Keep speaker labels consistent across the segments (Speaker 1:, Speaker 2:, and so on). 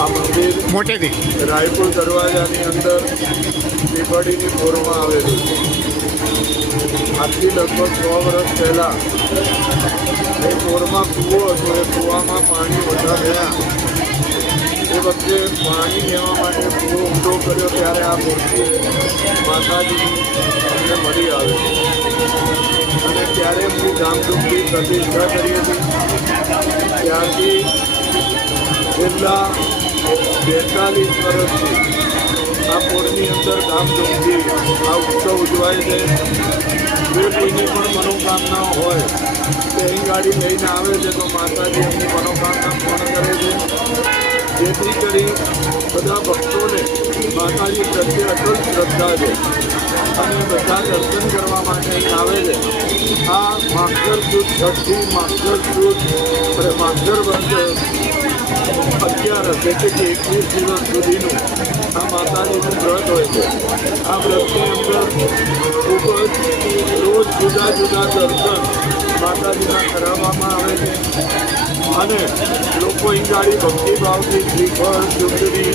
Speaker 1: આ મંદિર
Speaker 2: મોટેથી.
Speaker 1: રાયપુર દરવાજાની અંદર પીપળીની પોરમાં આવેલું. છે આજથી લગભગ સો વર્ષ પહેલાં એ પોરમાં કૂવો હતો, એ કૂવામાં પાણી ઓછા ગયા એ વખતે પાણી લેવા માટે કૂવો ઊંડો કર્યો, ત્યારે આ મૂર્તિ માતાજીની અમને મળી આવે. અને ત્યારે હું ધામધૂમથી પ્રતિષ્ઠા કરી હતી. છેલ્લા બેતાલીસ વર્ષથી આ પોળની અંદર ધામધૂમથી આ ઉત્સવ ઉજવાય છે. જો કોઈની પણ મનોકામના હોય, તો અહીં ગાડી લઈને આવે છે તો માતાજી એમની મનોકામના પૂર્ણ કરે છે. જેથી કરી બધા ભક્તોને માતાજી પ્રત્યે અટલ શ્રદ્ધા છે. અને બધા દર્શન કરવા માટે આવે છે. આ માસ્ટર સુદ છઠ્ઠું માસ્ટર અને માગસર વર્ષ અગિયારસ એટલે કે એકવીસ દિવસ સુધીનું આ માતાજીનું વ્રત હોય છે, આ વ્રતની અંદર ખૂબ જ રોજ જુદા જુદા દર્શન માતાજીના કરાવવામાં આવે છે. અને લોકો ઈંગાડી ગાડી ભક્તિભાવથી શ્રીફળ ચૂંટણી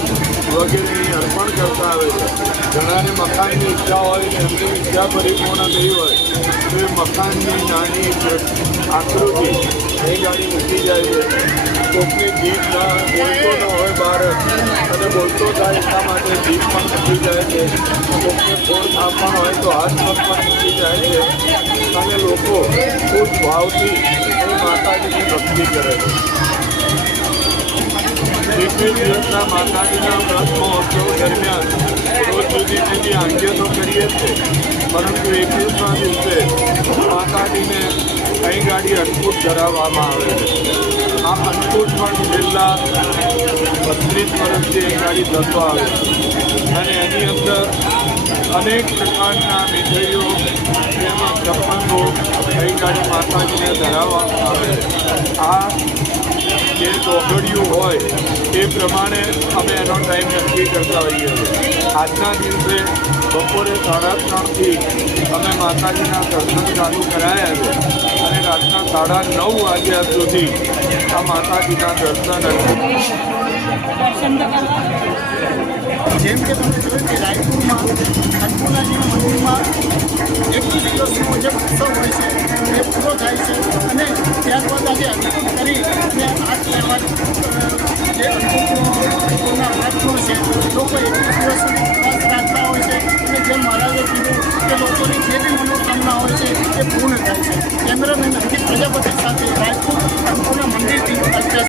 Speaker 1: વગેરે અર્પણ કરતા આવે છે. ઘણાને મકાનની ઈચ્છા હોય ને એમની ઈચ્છા પરિપૂર્ણ થઈ હોય, તો એ મકાનની નાની આકૃતિ અહીં ગાડી મૂકી જાય છે. કોકની ગીત ના બોલતો ન હોય બાળક અને બોલતો થાય એટલા માટે જીભ પણ મૂકી જાય છે. કોકને ફોન આપવાનો હોય તો હાથ પગ પણ મૂકી જાય છે. અને લોકો ખૂબ ભાવથી માતાજીની એકવીસ દિવસના માતાજીના વ્રત મહોત્સવ દરમિયાન રોજ જુદી જુદી આંગીઓ કરીએ છીએ પરંતુ એકવીસના દિવસે માતાજીને અહીં ગાડી અન્નકૂટ ધરાવવામાં આવે છે? આ અન્નકૂટ પણ છેલ્લા બત્રીસ વર્ષથી અહીં ગાડી થતો આવે છે. અને એની અંદર અનેક પ્રકારના મીઠાઈઓ જેમાં છપ્પન ગઈકાલે ગાડી માતાજીને ધરાવવામાં આવે આ જે ચોઘડિયું હોય એ પ્રમાણે અમે એનો ટાઈમ નક્કી કરતા હોઈએ છીએ. આજના દિવસે બપોરે સાડા ત્રણથી અમે માતાજીના દર્શન ચાલુ કરાયા છે અને રાતના સાડા નવ વાગ્યા સુધી આ માતાજીના દર્શન
Speaker 2: જેમ કે તમે જોયું કે રાયપુરમાં થાય છે અને ત્યારબાદ આજે અંતિમ કરી અને હાથ લેવા જે અંતિમનો હાથનો છે લોકો